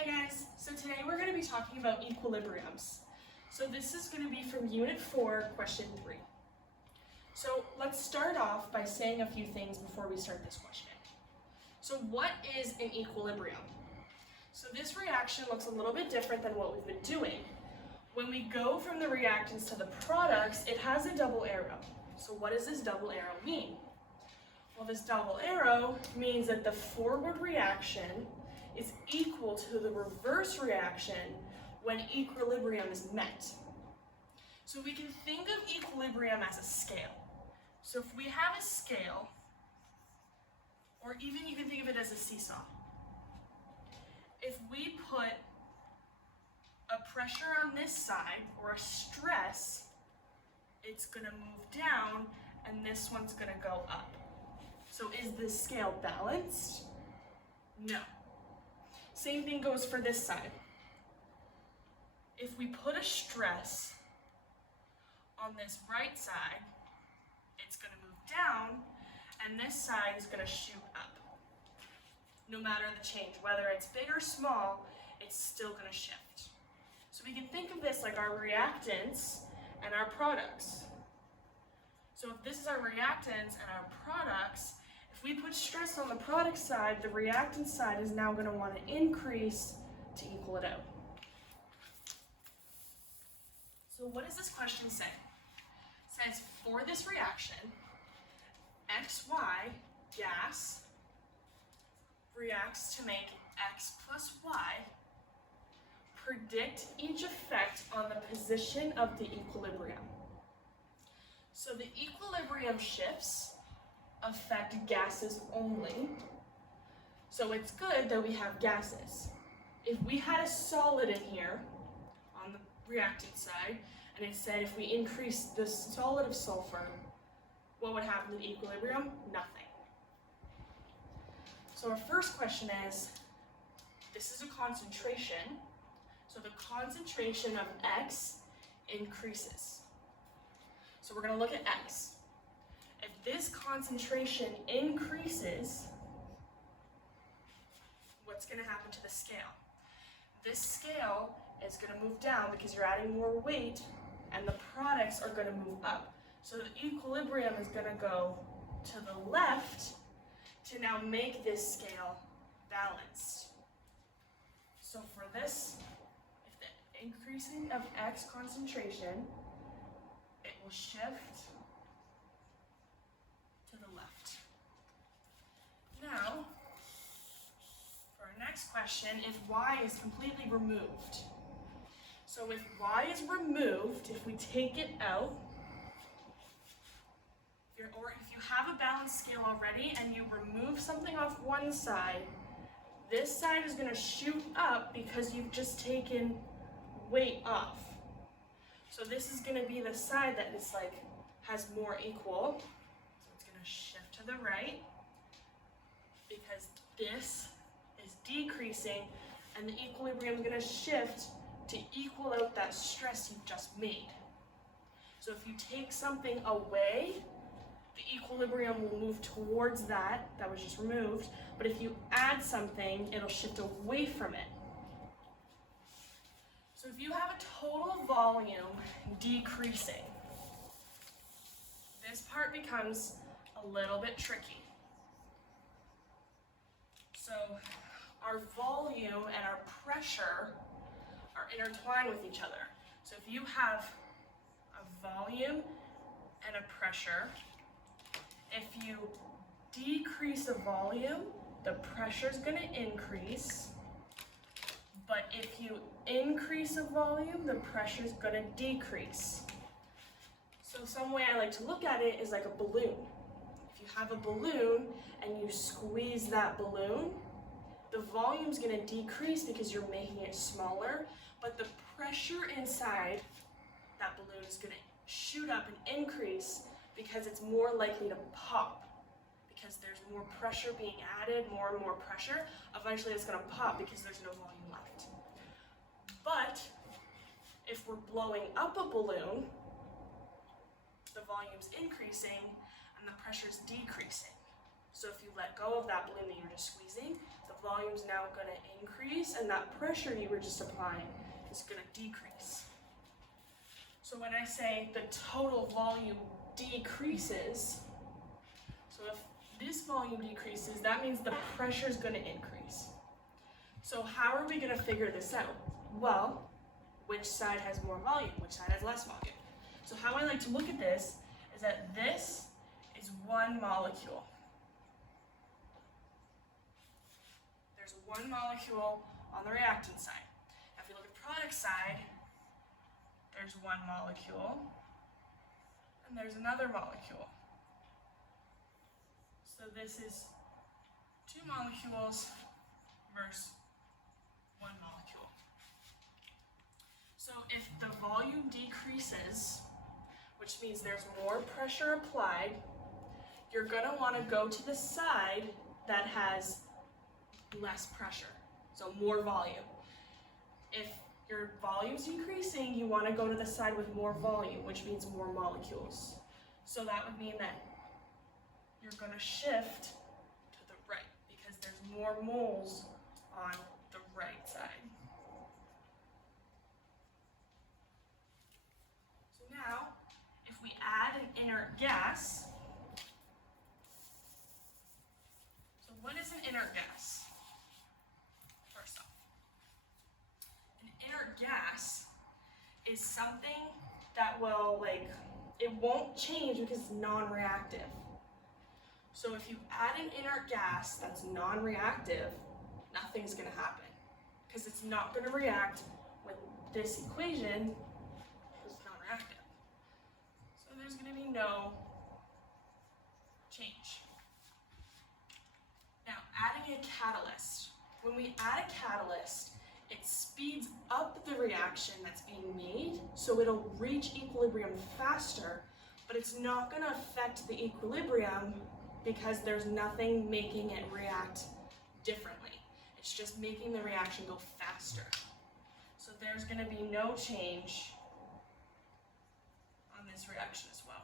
Hi guys, so today we're going to be talking about equilibriums. So this is going to be from Unit 4, Question 3. So let's start off by saying a few things before we start this question. So what is an equilibrium? So this reaction looks a little bit different than what we've been doing. When we go from the reactants to the products, it has a double arrow. So what does this double arrow mean? Well, this double arrow means that the forward reaction is equal to the reverse reaction when equilibrium is met. So we can think of equilibrium as a scale. So if we have a scale, or even you can think of it as a seesaw. If we put a pressure on this side, or a stress, it's going to move down, and this one's going to go up. So is this scale balanced? No. Same thing goes for this side. If we put a stress on this right side, it's going to move down, and this side is going to shoot up. No matter the change, whether it's big or small, it's still going to shift. So we can think of this like our reactants and our products. So if this is our reactants and our products, if we put stress on the product side, the reactant side is now going to want to increase to equal it out. So what does this question say? It says for this reaction, XY, gas, reacts to make X plus Y, predict each effect on the position of the equilibrium. So the equilibrium shifts affect gases only. So it's good that we have gases. If we had a solid in here on the reactant side, and it said if we increase the solid of sulfur, what would happen to the equilibrium? Nothing. So our first question is, this is a concentration, so the concentration of X increases. So we're going to look at X. If this concentration increases, what's going to happen to the scale? This scale is going to move down because you're adding more weight, and the products are going to move up. So the equilibrium is going to go to the left to now make this scale balanced. So for this, if the increasing of X concentration, it will shift to the left. Now, for our next question, if Y is completely removed. So if Y is removed, if we take it out, or if you have a balanced scale already and you remove something off one side, this side is going to shoot up because you've just taken weight off. So this is going to be the side that is has more equal. So it's going to shift to the right because this is decreasing, and the equilibrium is going to shift to equal out that stress you've just made. So if you take something away, the equilibrium will move towards that was just removed, but if you add something, it'll shift away from it. So if you have a total volume decreasing, this part becomes a little bit tricky. So our volume and our pressure are intertwined with each other. So if you have a volume and a pressure, if you decrease the volume, the pressure is going to increase. But if you increase the volume, the pressure is going to decrease. So some way I like to look at it is like a balloon. If you have a balloon and you squeeze that balloon, the volume is going to decrease because you're making it smaller, but the pressure inside that balloon is going to shoot up and increase because it's more likely to pop. Because there's more pressure being added, more and more pressure, eventually it's going to pop because there's no volume left. But if we're blowing up a balloon, the volume's increasing and the pressure's decreasing. So if you let go of that balloon that you were just squeezing, the volume's now going to increase, and that pressure you were just applying is going to decrease. So when I say the total volume decreases, so if this volume decreases, that means the pressure is going to increase. So how are we going to figure this out? Well, which side has more volume? Which side has less volume? So how I like to look at this is that this is one molecule. There's one molecule on the reactant side. Now if you look at product side, there's one molecule, and there's another molecule. So this is two molecules versus one molecule. So if the volume decreases, which means there's more pressure applied, you're going to want to go to the side that has less pressure, so more volume. If your volume's increasing, you want to go to the side with more volume, which means more molecules. So that would mean that you're going to shift to the right because there's more moles on the right side. So now, if we add an inert gas, so what is an inert gas? First off, an inert gas is something that will, it won't change because it's non-reactive. So if you add an inert gas that's non-reactive, nothing's going to happen because it's not going to react with this equation because it's non-reactive. So there's going to be no change. Now, adding a catalyst. When we add a catalyst, it speeds up the reaction that's being made, so it'll reach equilibrium faster, but it's not going to affect the equilibrium because there's nothing making it react differently. It's just making the reaction go faster. So there's going to be no change on this reaction as well.